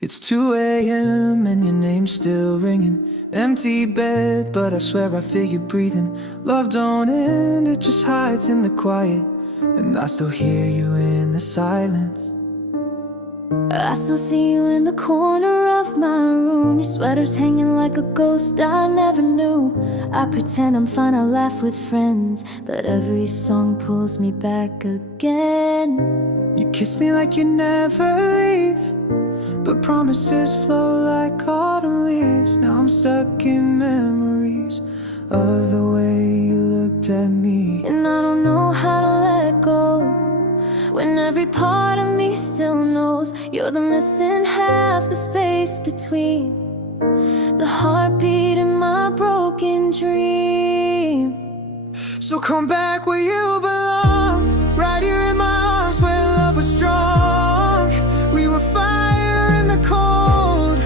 It's 2 a.m. and your name's still ringing. Empty bed, but I swear I feel you breathing. Love don't end, it just hides in the quiet, and I still hear you in the silence. I still see you in the corner of my room. Your sweater's hanging like a ghost I never knew. I pretend I'm fine, I laugh with friends, but every song pulls me back again. You kiss me like you never leave, but promises flow like autumn leaves. Now I'm stuck in memories of the way you looked at me, and I don't know how to let go, when every part of me still knows you're the missing half, the space between the heartbeat and my broken dream. So come back where you belong, right here in my arms where love was strong. We were fire in the cold,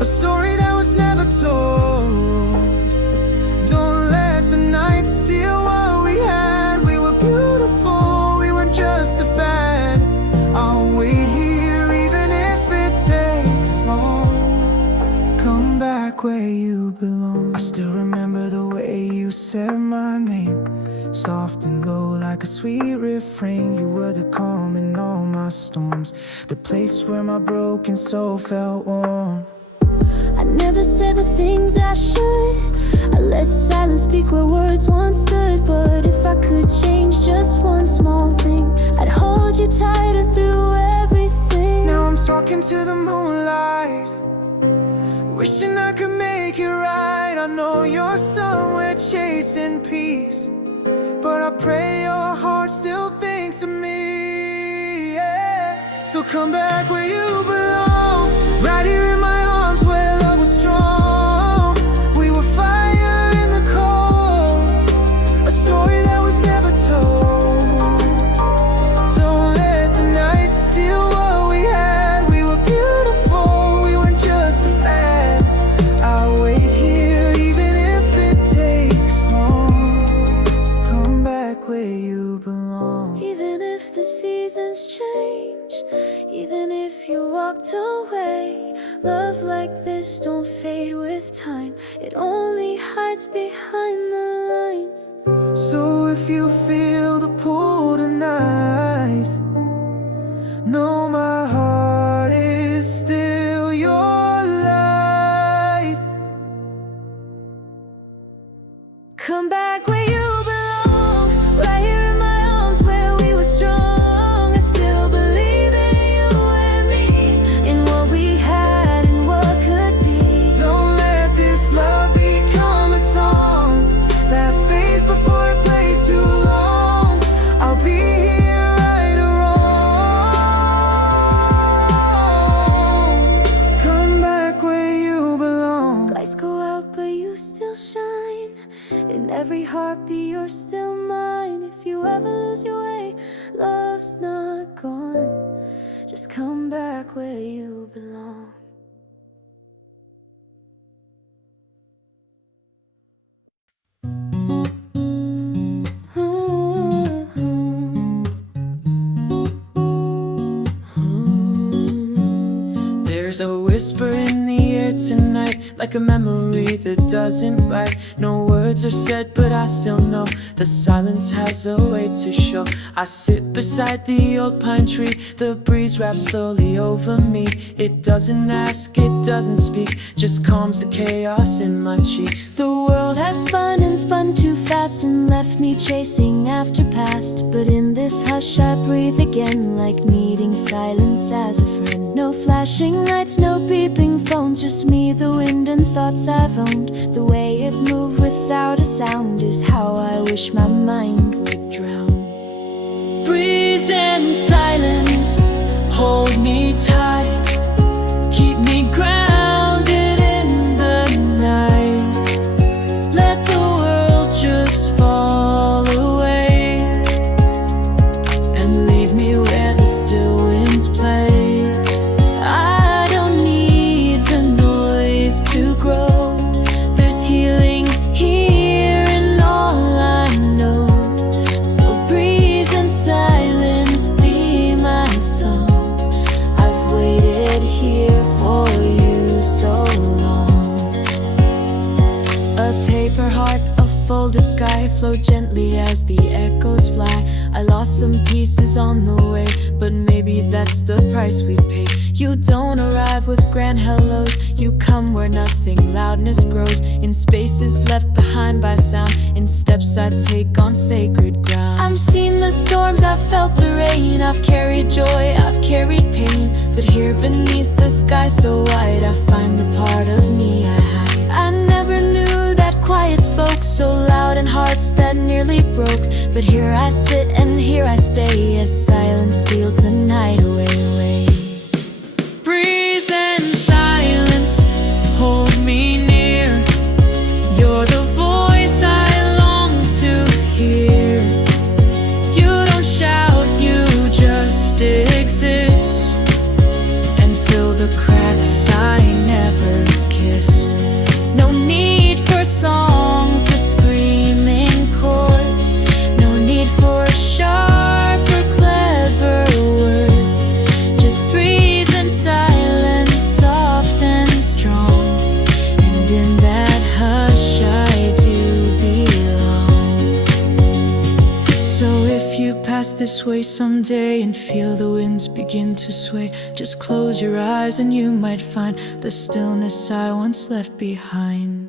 a story that was never told. Don't let the night steal what we had. We were beautiful, we weren't just a fad. I'll wait here even if it takes long. Come back where you belong. I still remember the way you said my name, soft and low like a sweet refrain. You were the calm in all my storms, the place where my broken soul felt warm. I never said the things I should. I let silence speak where words once stood. But if I could change just one small thing, I'd hold you tighter through everything. Now I'm talking to the moonlight, wishing I could make it right. I know you're somewhere chasing peace, but I pray your heart still thinks of me, yeah. So come back where you belong, right here in my arms where love was strong. We were fire in the cold, a story that was never told. Don't let the night steal what we had. We were beautiful, we weren't just a fad. I'll wait here even if it takes long. Come back where you belong. Even if the seasons change, even if you walked away, love like this don't fade with time. It only hides behind the lines. So if you feel the pull tonight, know my heart is still your light. Come back where you belong, right here in my arms where we were strong. I still believe in you and me, in what we had and what could be. Don't let this love become a song that fades before it plays too long. I'll be here right or wrong. Come back where you belong. Lights go out but you still shine, in every heartbeat you're still mine. If you ever lose your way, love's not gone. Just come back where you belong. There's a whisper in the air tonight, like a memory that doesn't bite. No words are said, but I still know the silence has a way to show. I sit beside the old pine tree, the breeze wraps slowly over me. It doesn't ask, it doesn't speak, just calms the chaos in my cheeks. The world has spun and spun too fast and left me chasing after past. But in this hush I breathe again, like needing silence as a friend. No flashing lights, no beeping phones, just me, the wind and thoughts I've owned. The way it moved without a sound is how I wish my mind would drown. Breeze and silence, hold me tight, keep me grounded in the night. Let the world just fall away and leave me where the still winds play. I don't need the noise to grow, there's healing here in all I know. So breeze and silence be my song. I've waited gilded sky flow gently as the echoes fly. I lost some pieces on the way, but maybe that's the price we pay. You don't arrive with grand hellos, you come where nothing loudness grows. In spaces left behind by sound, in steps I take on sacred ground. I've seen the storms, I've felt the rain, I've carried joy, I've carried pain. But here beneath the sky so wide, I find the part of me I hide. I never knew that quiet spoke so loud in hearts that nearly broke. But here I sit and here I stay as silence steals the night away. Breeze and silence hold me near. You're the voice I long to hear. You don't shout, you just exist and fill the cracks I never kissed. No need for songs with screaming chords, no need for sharp or clever words. Just breeze and silence, soft and strong, and in that hush I do belong. So if you pass this way someday and feel the winds begin to sway, just close your eyes and you might find the stillness I once left behind.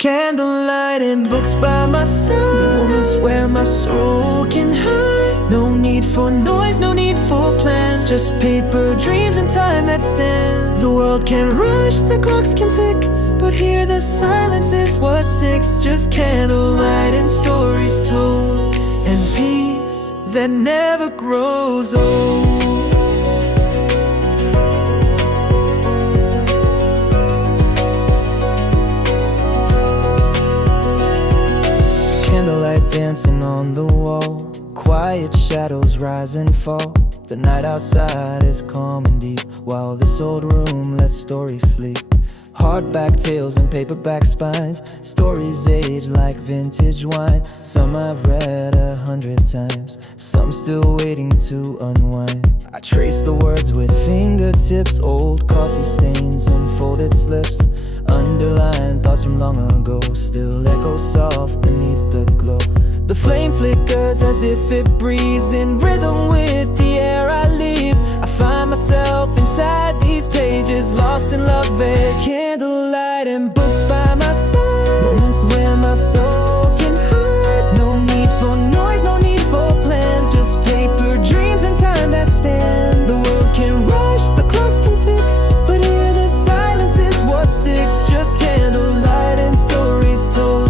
Candlelight and books by my side, moments where my soul can hide. No need for noise, no need for plans, just paper dreams and time that stands. The world can rush, the clocks can tick, but here the silence is what sticks. Just candlelight and stories told, and peace that never grows old. Candlelight dancing on the wall, quiet shadows rise and fall. The night outside is calm and deep, while this old room lets stories sleep. Hardback tales and paperback spines, stories age like vintage wine. Some I've read 100 times, some still waiting to unwind. I trace the words with fingertips, old coffee stains and folded slips. Underlined thoughts from long ago still echo soft beneath the glow. The flame flickers as if it breathes in rhythm with the air I leave. I find myself inside these pages, lost in love vague. Candlelight and books by my side, moments where my soul can hide. No need for noise, no need for plans, just paper dreams and time that stand. The world can rush, the clocks can tick, but here the silence is what sticks. Just candlelight and stories told,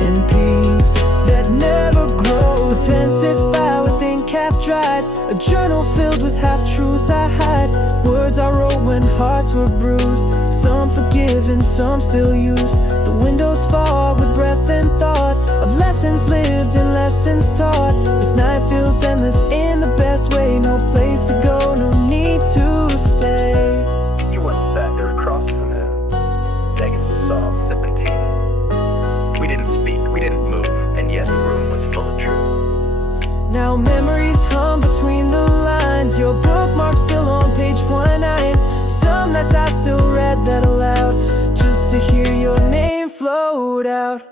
in peace that never grows. Pen sits by with ink half dried, a journal filled with half-truths I hide. Words I wrote when hearts were bruised, some forgiven, some still used. The windows fog with breath and thought of lessons lived and lessons taught. This night feels endless in the best way, no place to go, no need to stay. You once sat there across from him, begging salt, sipping tea. We didn't speak, we didn't move, and yet the room was full of truth. Now memories hum between the lines, your bookmark still on page 109. Some nights I still read that aloud, just to hear your name float out.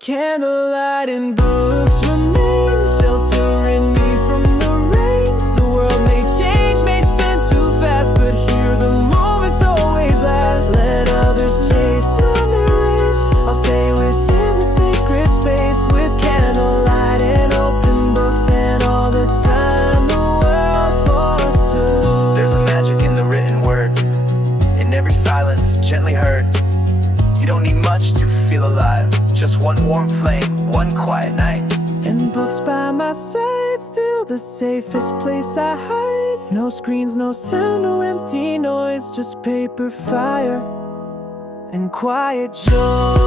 Candlelight and books remain, sheltering me from the rain. The world may change, may spin too fast, but here the moments always last. Let others chase, and when they race, I'll stay within the sacred space. With candlelight and open books and all the time the world forsook. There's a magic in the written word, in every silence gently heard. You don't need much to feel alive, just one warm flame, one quiet night. And books by my side, still the safest place I hide. No screens, no sound, no empty noise, just paper, fire, and quiet joy.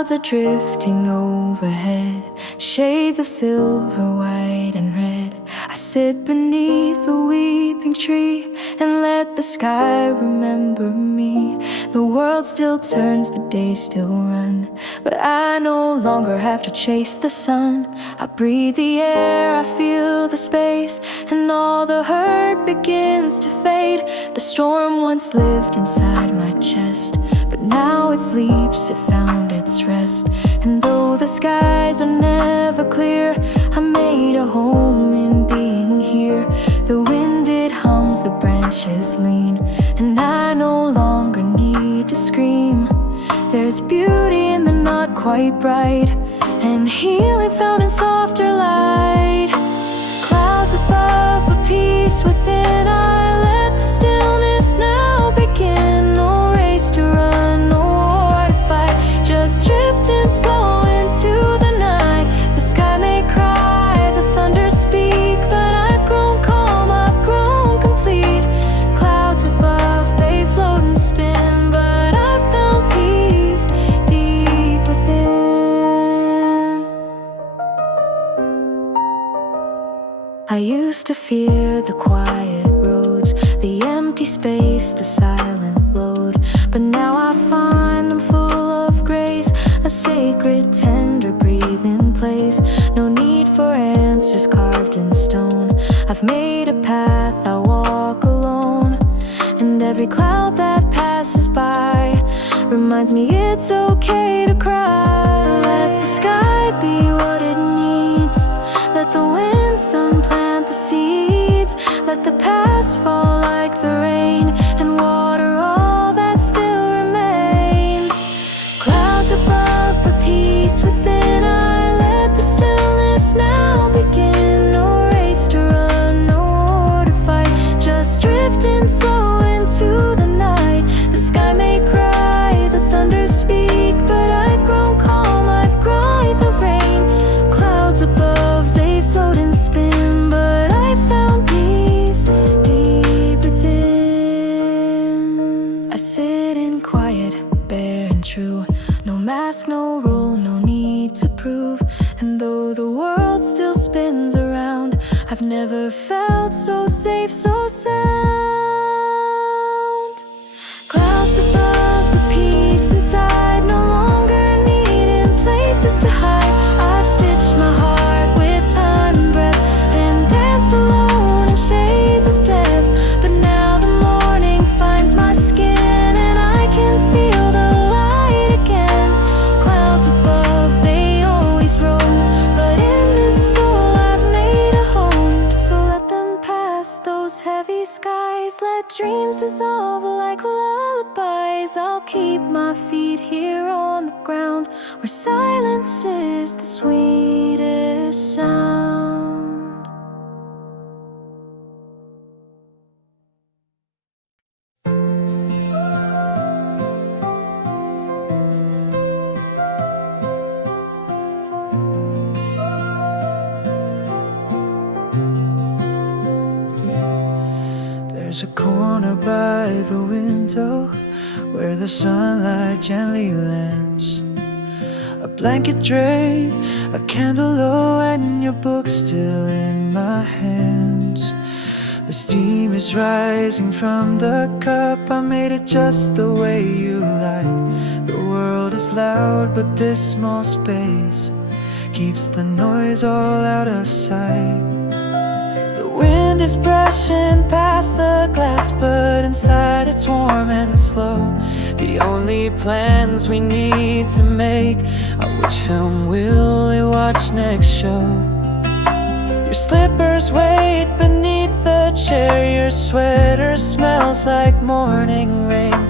Clouds are drifting overhead, shades of silver, white and red. I sit beneath a weeping tree and let the sky remember me. The world still turns, the days still run, but I no longer have to chase the sun. I breathe the air, I feel the space, and all the hurt begins to fade. The storm once lived inside my chest, but now it sleeps, it found its rest. And though the skies are never clear, I made a home in being here. The wind, it hums, the branches lean, and I no longer need to scream. There's beauty in the not quite bright, and healing found in softer light. Clouds above, but peace within. I let the stillness now begin. No race to run, no war to fight, just drifting slow into the night. The sky may cry, the thunder speak, but I've grown calm, I've grown complete. Clouds above, they float and spin, but I've found peace deep within. I used to fear the quiet roads, the empty space, the silent load, but now I find them full of grace, a sacred, tender, breathing place. No need for answers carved in stone. I've made a path, I walk alone, and every cloud that passes by reminds me it's okay to cry. Let the sky be what it needs, let the wind sun plant the seeds, let the past fall like the rain and water all that still remains. Clouds above, but peace within. I let the stillness now begin. No race to run, no war to fight, just drifting slow into the night. The sky may cry, the thunder speak, but I've grown calm, I've cried the rain. Clouds above, they float and spin, but I found peace deep within. I sit in quiet, bare and true, no mask, no role, no need to prove. And though the world still spins around, I've never felt so safe, so sound. Clouds above, but peace inside, no longer needing places to hide. I've stitched my heart with time and breath, then danced alone in shades of death. But now the morning finds my skin, and I can feel the light again. Clouds above, they always roam, but in this soul I've made a home. So let them pass those heavy skies, let dreams dissolve like lullabies. I'll keep my feet here on the ground, where silence is the sweetest sound. There's a corner by the window where the sunlight gently lands. A blanket drape, a candle low, and your book still in my hands. The steam is rising from the cup, I made it just the way you like. The world is loud, but this small space keeps the noise all out of sight. The wind is brushing past the glass, but inside it's warm and slow. The only plans we need to make are which film will we watch next show. Your slippers wait beneath the chair, your sweater smells like morning rain.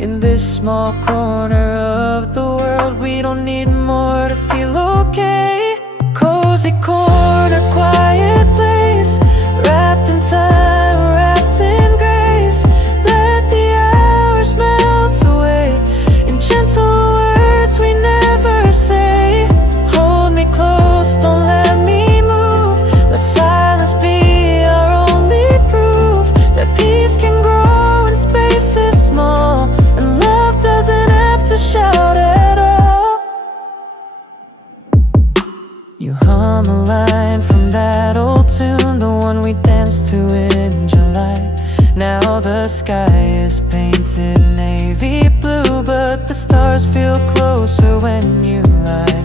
In this small corner of the world, we don't need more to feel okay. Cozy corner, quiet place, wrapped in time, wrapped in grace. Let the hours melt away in gentle words we never say. Hold me close, don't let me move. Let silence be our only proof that peace can grow in spaces small, and love doesn't have to shout at all. one we danced to in July. Now the sky is painted navy blue, but the stars feel closer when you lie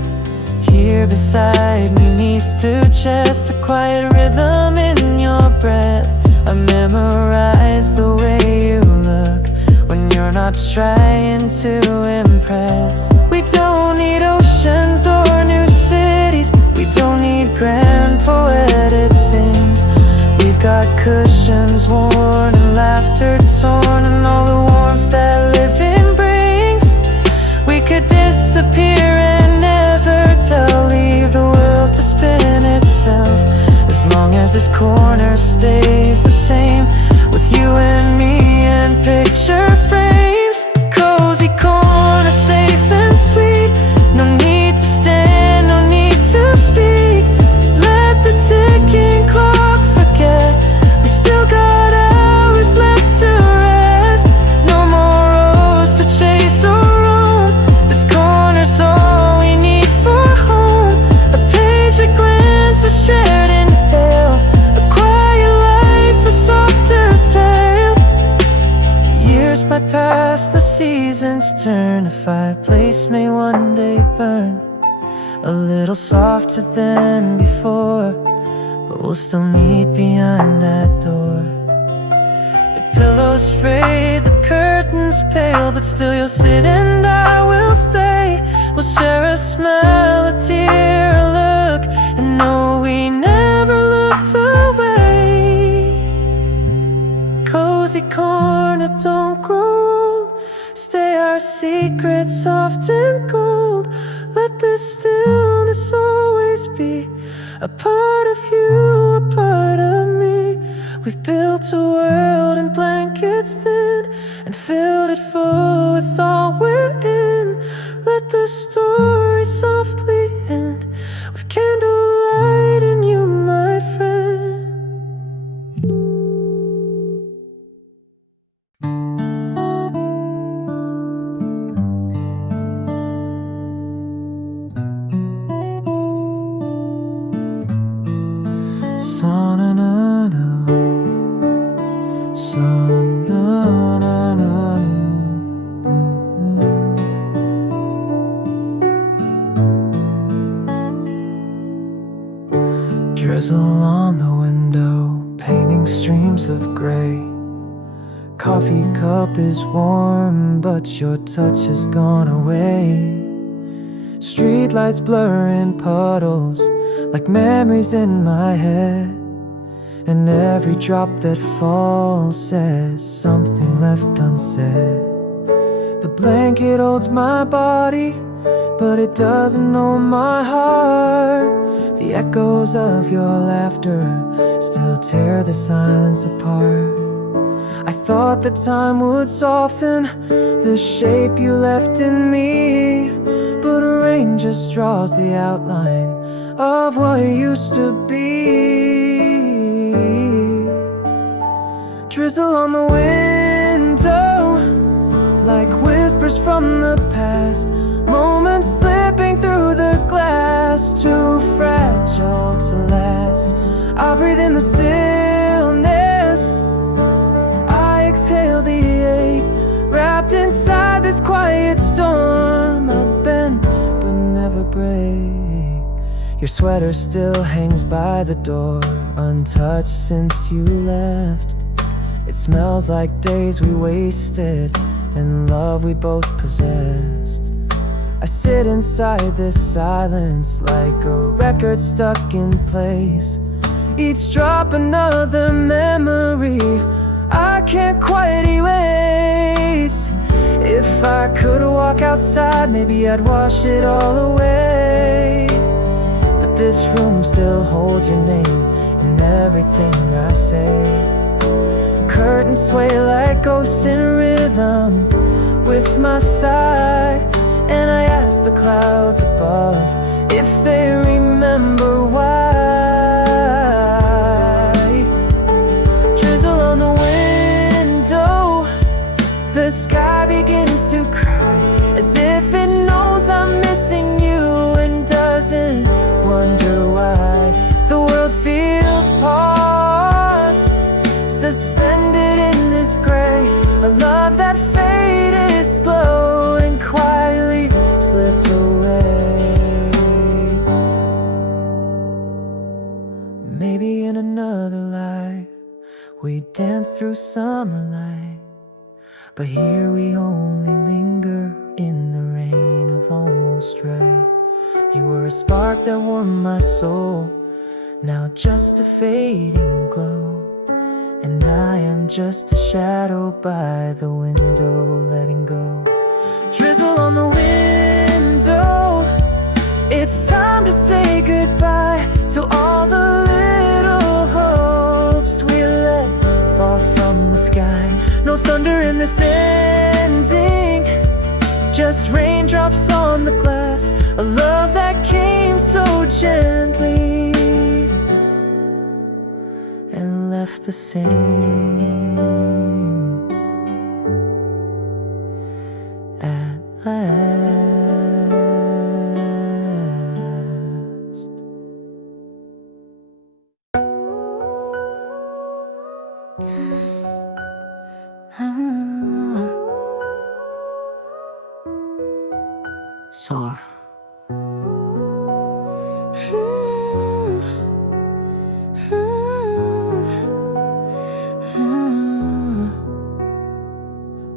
here beside me, knees to chest, a quiet rhythm in your breath. I memorize the way you look when you're not trying to impress. We don't need oceans or new cities, we don't need grand poetic things. We've got cushions worn and laughter torn and all the warmth that living brings. We could disappear and never tell, leave the world to spin itself, as long as this corner stays the same, with you and me and picture frames. Cozy corner, safe and sweet, no need to stand, no need to speak. Let the ticking clock forget, we still got hours left to rest. No more roads to chase or roam, this corner's all we need for home. A page, a glance, a shared inhale, a quiet life, a softer tale. Years might pass, the seasons turn, a fireplace may one day burn a little softer than before, but we'll still meet behind that door. The pillows fray, the curtains pale, but still you'll sit and I will stay. We'll share a smile, a tear, a look, and know we never looked away. Cozy corner, don't grow old, stay our secrets soft and gold. Let this stillness always be a part of you, a part of me. We've built a world in blankets thin and filled it full with all we're in. Let the story softly end with candlelight in you, my friend. Sa-na-na-na, sa-na-na-na-na. Drizzle on the window, painting streams of gray. Coffee cup is warm, but your touch has gone away. Streetlights blur in puddles like memories in my head, and every drop that falls says something left unsaid. The blanket holds my body, but it doesn't know my heart. The echoes of your laughter still tear the silence apart. I thought that time would soften the shape you left in me, but rain just draws the outline of what used to be. Drizzle on the window, like whispers from the past. Moments slipping through the glass, too fragile to last. I breathe in the stillness, I exhale the ache, wrapped inside this quiet storm. I'll bend but never break. Your sweater still hangs by the door, untouched since you left. It smells like days we wasted and love we both possessed. I sit inside this silence like a record stuck in place, each drop another memory I can't quite erase. If I could walk outside, maybe I'd wash it all away. But this room still holds your name in everything I say. Curtains sway like ghosts in rhythm with my sigh, and I ask the clouds above if they remember why. Drizzle on the window, the sky begins to cry, as if it knows I'm missing you and doesn't wonder why. The world feels paused, alive. We danced through summer light, but here we only linger in the rain of almost right. You were a spark that warmed my soul, now just a fading glow. And I am just a shadow by the window, letting go. Drizzle on the window, it's time to say goodbye to all the little hopes we let fall from the sky. No thunder in this ending, just raindrops on the glass. A love that came so gently and left the same at last. Sore.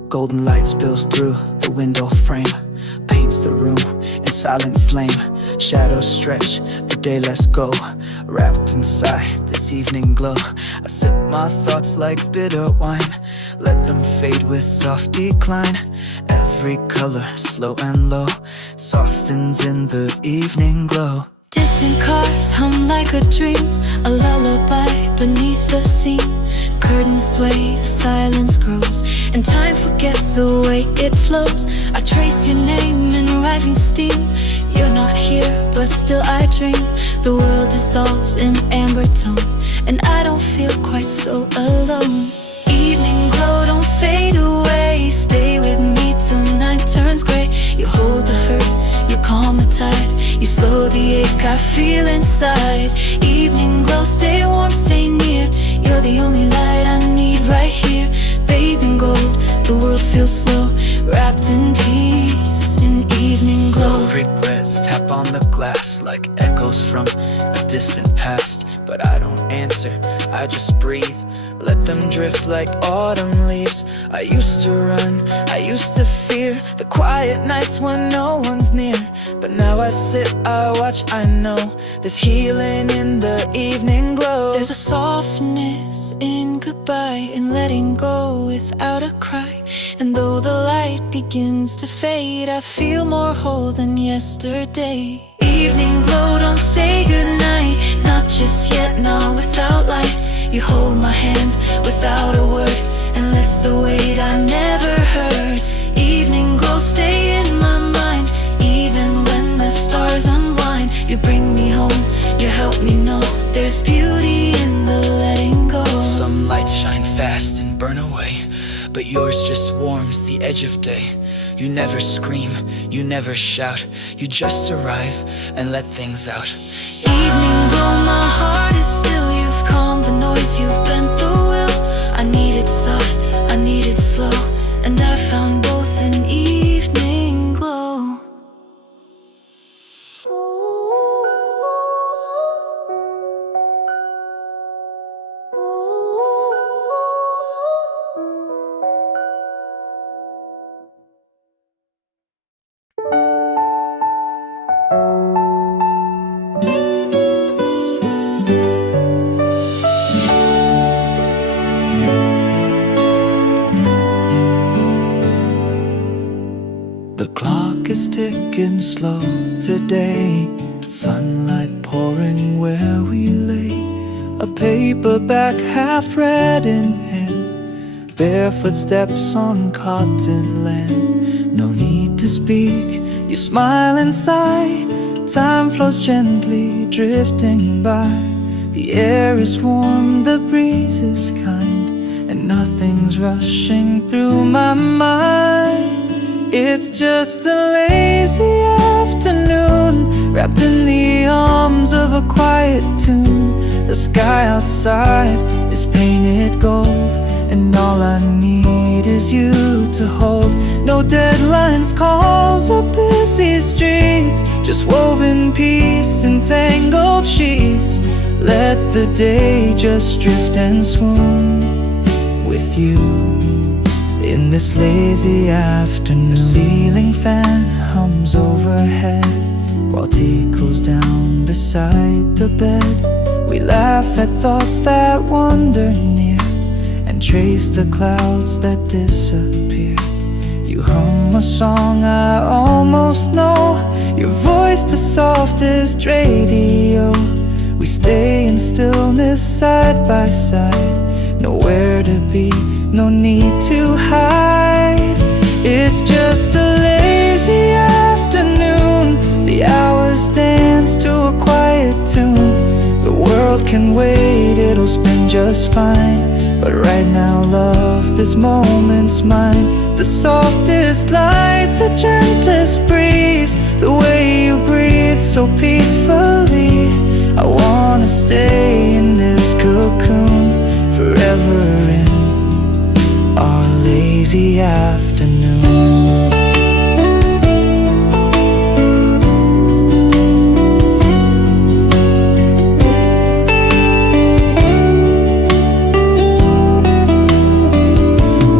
Golden light spills through the window frame, paints the room in silent flame. Shadows stretch, the day lets go, wrapped inside this evening glow. I sip my thoughts like bitter wine, let them fade with soft decline. Every color, slow and low, softens in the evening glow. Distant cars hum like a dream, a lullaby beneath the scene. Curtains sway, the silence grows, and time forgets the way it flows. I trace your name in rising steam. You're not here, but still I dream. The world dissolves in amber tone, and I don't feel quite so alone. Evening glow, don't fade away. Stay with me till night turns gray. You hold the hurt, you calm the tide, you slow the ache I feel inside. Evening glow, stay warm, stay near. You're the only light I need right here. Bathed in gold, the world feels slow, wrapped in peace, in evening glow. No regrets tap on the glass like echoes from a distant past. But I don't answer, I just breathe, let them drift like autumn leaves. I used to run, I used to fear the quiet nights when no one's near. But now I sit, I watch, I know there's healing in the evening glow. There's a softness in goodbye, in letting go without a cry. And though the light begins to fade, I feel more whole than yesterday. Evening glow, don't say goodnight, not just yet, not without light. You hold my hands without a word, and lift the weight I never heard. Evening glow, stay in my mind, even when the stars unwind. You bring me home, you help me know there's beauty in the letting go. Some lights shine fast and burn away, but yours just warms the edge of day. You never scream, you never shout, you just arrive and let things out. Evening glow, my heart is still. You've calmed the noise, you've bent the will. I need it soft, I need it slow, and I found both in evening glow. The clock is ticking slow today, sunlight pouring where we lay. A paperback half read in hand, barefoot steps on cotton land. No need to speak, you smile and sigh. Time flows gently, drifting by. The air is warm, the breeze is kind, and nothing's rushing through my mind. It's just a lazy afternoon, wrapped in the arms of a quiet tune. The sky outside is painted gold, and all I need is you to hold. No deadlines, calls, or busy streets, just woven peace in tangled sheets. Let the day just drift and swoon with you in this lazy afternoon. The ceiling fan hums overhead while tea cools down beside the bed. We laugh at thoughts that wander near and trace the clouds that disappear. You hum a song I almost know, your voice the softest radio. We stay in stillness side by side, nowhere to be, no need to hide. It's just a lazy afternoon, the hours dance to a quiet tune. The world can wait, it'll spin just fine, but right now, love, this moment's mine. The softest light, the gentlest breeze, the way you breathe so peacefully. I wanna stay in this cocoon forever in our lazy afternoon.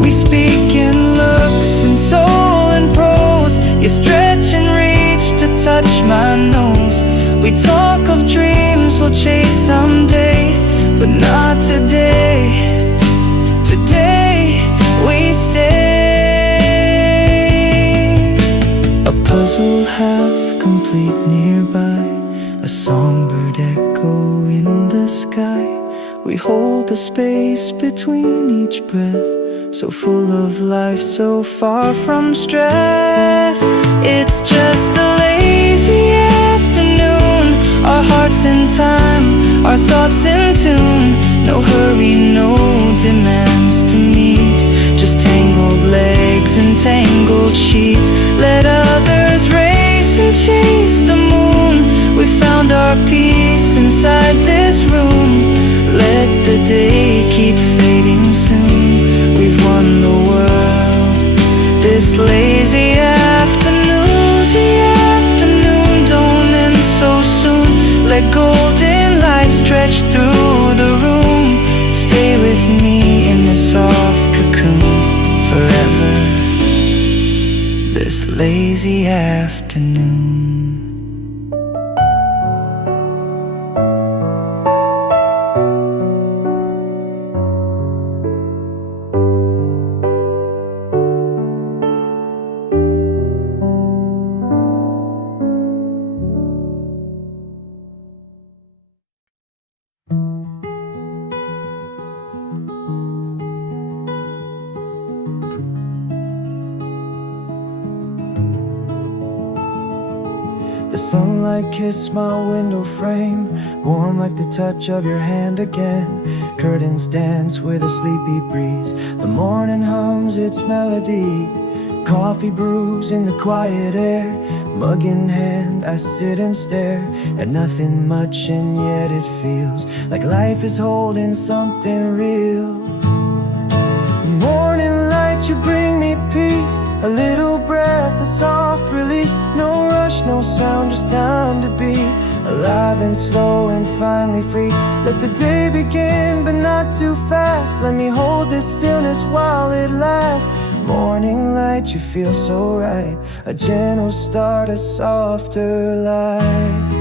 We speak in looks and soul and prose. You stretch and reach to touch my nose. We talk of dreams we'll chase someday, but not today. Today we stay. A puzzle half complete nearby, a songbird echo in the sky. We hold the space between each breath, so full of life, so far from stress. It's just a lazy afternoon, our hearts in time, our thoughts in tune. No hurry, no demands to meet, just tangled legs and tangled sheets. Let others race and chase the moon. We found our peace inside this room. Let the day keep fading soon. We've won the world. This lazy afternoon don't end so soon. Let golden light stretch through the room. Stay with me in the soft cocoon forever. This lazy afternoon. The sunlight kissed my window frame, warm like the touch of your hand again. Curtains dance with a sleepy breeze, the morning hums its melody. Coffee brews in the quiet air, mug in hand I sit and stare at nothing much, and yet it feels like life is holding something real. Morning light, you bring me peace, a little breath, a soft release. No rush, no sound, just time to be alive and slow and finally free. Let the day begin, but not too fast. Let me hold this stillness while it lasts. Morning light, you feel so right, a gentle start, a softer life.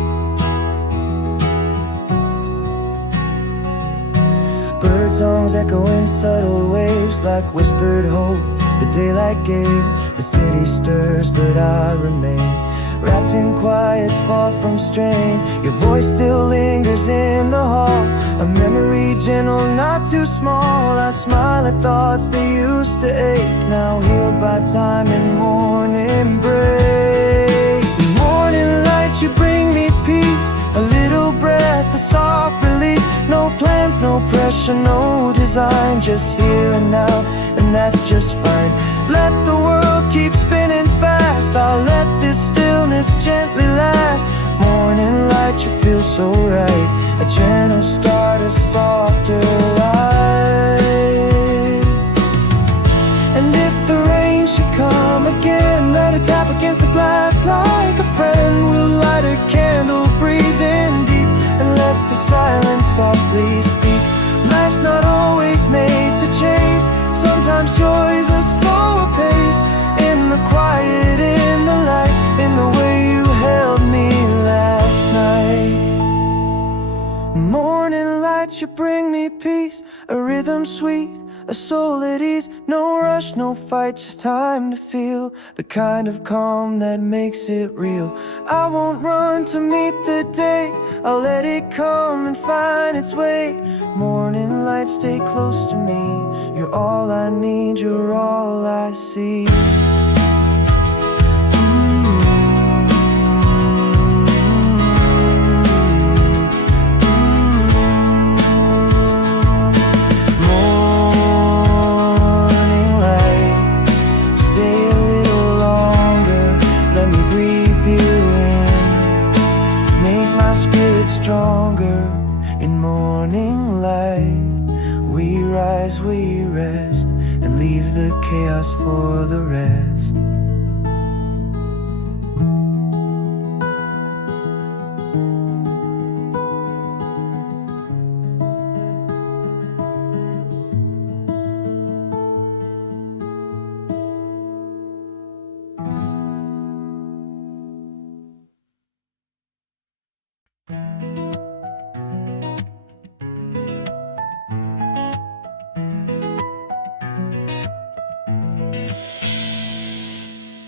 Bird songs echo in subtle waves like whispered hope the daylight gave. The city stirs, but I remain wrapped in quiet, far from strain. Your voice still lingers in the hall, a memory gentle, not too small. I smile at thoughts that used to ache, now healed by time and morning break. Morning light, you bring me peace, a little breath, a soft release. No plans, no pressure, no design, just here and now, and that's just fine. Let the world keep spinning fast, I'll let this stillness gently last. Morning light, you feel so right, a gentle start, a softer life. And if the rain should come again, let it tap against the glass like a friend. We'll light a candle, breathe in deep, and let the silence that you bring me peace, a rhythm sweet, a soul at ease. No rush, no fight, just time to feel the kind of calm that makes it real. I won't run to meet the day, I'll let it come and find its way. Morning light, stay close to me. You're all I need, you're all I see. Stronger in morning light. We rise, we rest, and leave the chaos for the rest.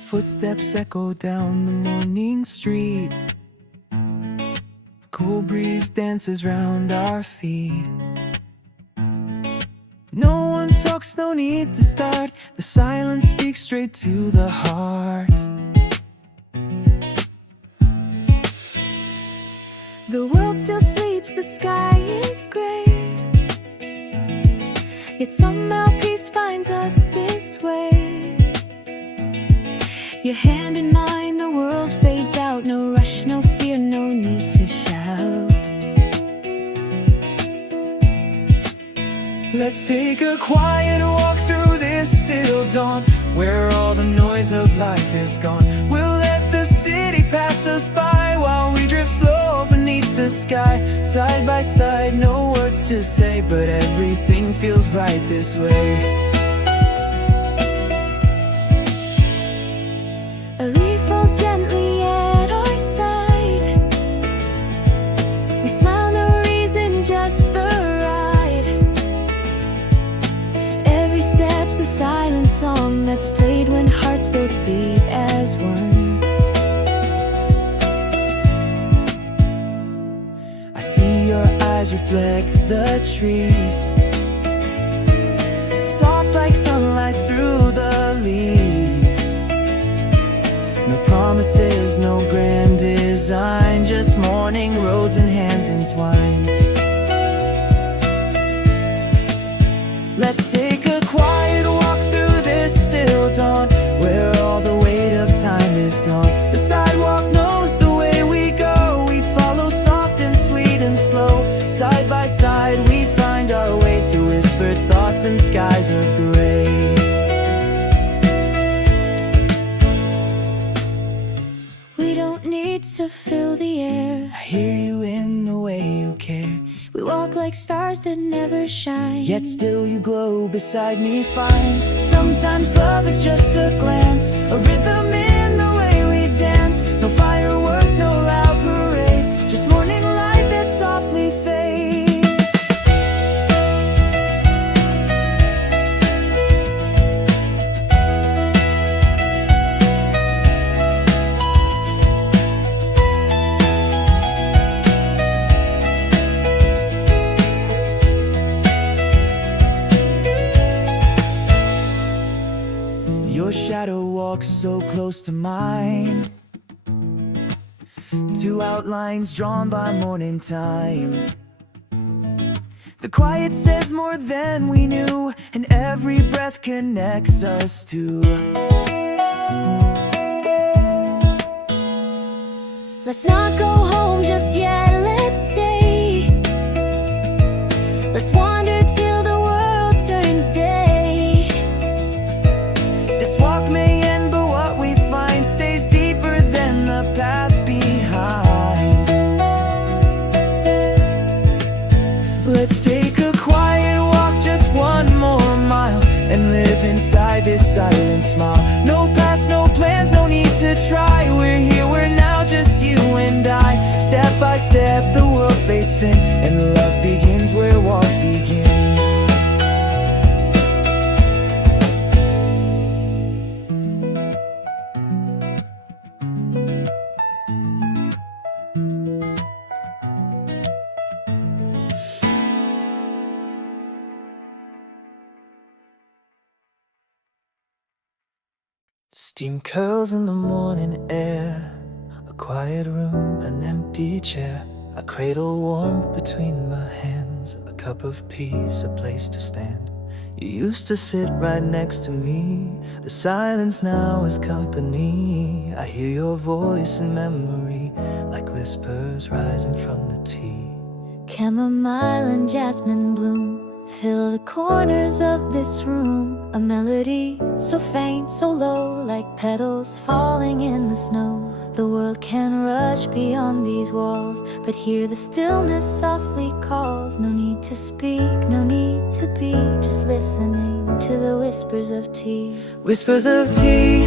Footsteps echo down the morning street. Cool breeze dances round our feet. No one talks, no need to start. The silence speaks straight to the heart. The world still sleeps, the sky is gray, yet somehow peace finds us this way. Your hand in mine, the world fades out. No rush, no fear, no need to shout. Let's take a quiet walk through this still dawn, where all the noise of life is gone. We'll let the city pass us by while we drift slow beneath the sky. Side by side, no words to say, but everything feels right this way. A leaf falls gently at our side. We smile, no reason, just the ride. Every step's a silent song that's played when hearts both beat as one. I see your eyes reflect the trees, soft like sunlight through the leaves. No promises, no grand design, just morning roads and hands entwined. Let's take a quiet walk through this still dawn, where all the weight of time is gone. The sidewalk knows the way we go. We follow soft and sweet and slow. Side by side we find our way through whispered thoughts and skies of gray. To fill the air, I hear you in the way you care. we walk like stars that never shine, yet still you glow beside me fine. Sometimes love is just a glance, a rhythm in the way we dance. No firework, no loud parade, just morning light that softly fades. Your shadow walks so close to mine, two outlines drawn by morning time. The quiet says more than we knew, and every breath connects us to. Let's not go home just yet, let's stay. Let's wander till the world turns day. This walk may end, but what we find stays deeper than the path behind. Let's take a quiet walk, just one more mile, and live inside this silent smile. No past, no plans, no need to try. We're here, we're now, just you and I. Step by step the world fades thin, and love begins is where walks begin. Steam curls in the morning air, a quiet room, an empty chair, a cradle warmth between my hands, a cup of peace, a place to stand. You used to sit right next to me, the silence now is company. I hear your voice in memory, like whispers rising from the tea. Chamomile and jasmine bloom fill the corners of this room. A melody so faint, so low, like petals falling in the snow. The world can rush beyond these walls, but here the stillness softly calls. No need to speak, no need to be, just listening to the whispers of tea. Whispers of tea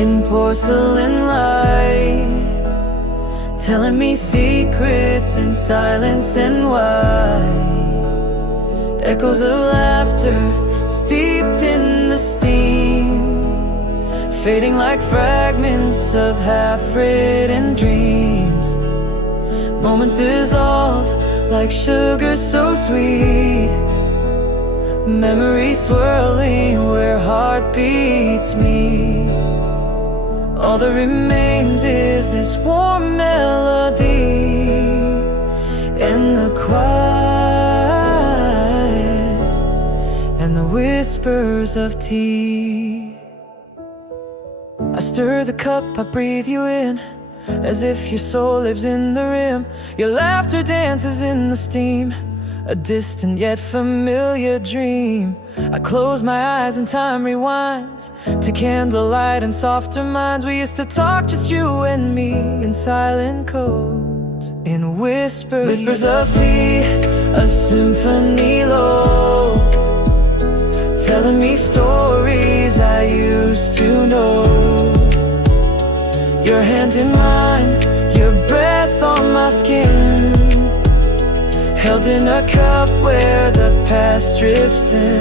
in porcelain light, telling me secrets in silence and white. Echoes of laughter steeped in the steam, fading like fragments of half-written dreams. Moments dissolve like sugar so sweet, memories swirling where heart beats me. All that remains is this warm melody and the quiet and the whispers of tea. I stir the cup, I breathe you in, as if your soul lives in the rim. Your laughter dances in the steam, a distant yet familiar dream. I close my eyes and time rewinds to candlelight and softer minds. We used to talk, just you and me, in silent codes, in whispers. Whispers of tea, a symphony low, telling me stories I used to know. Your hand in mine, your breath on my skin, held in a cup where the past drifts in.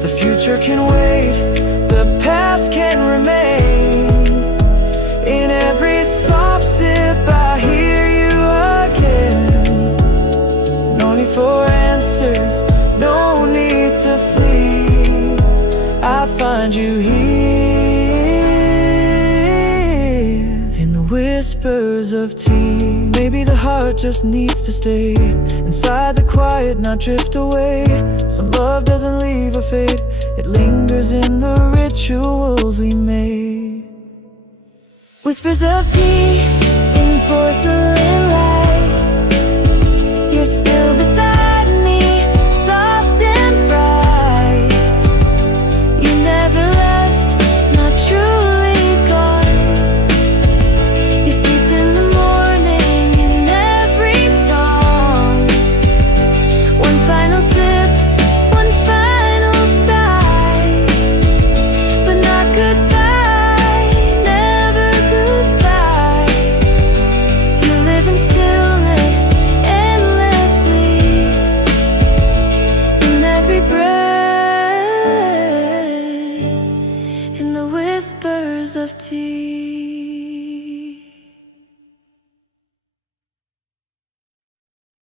The future can wait, the past can remain. In every soft sip I hear you again. No need for answers, no need to flee, I find you here in the whispers of tea. Maybe the heart just needs to stay inside the quiet, not drift away. Some love doesn't leave or fade, it lingers in the rituals we made. Whispers of tea in porcelain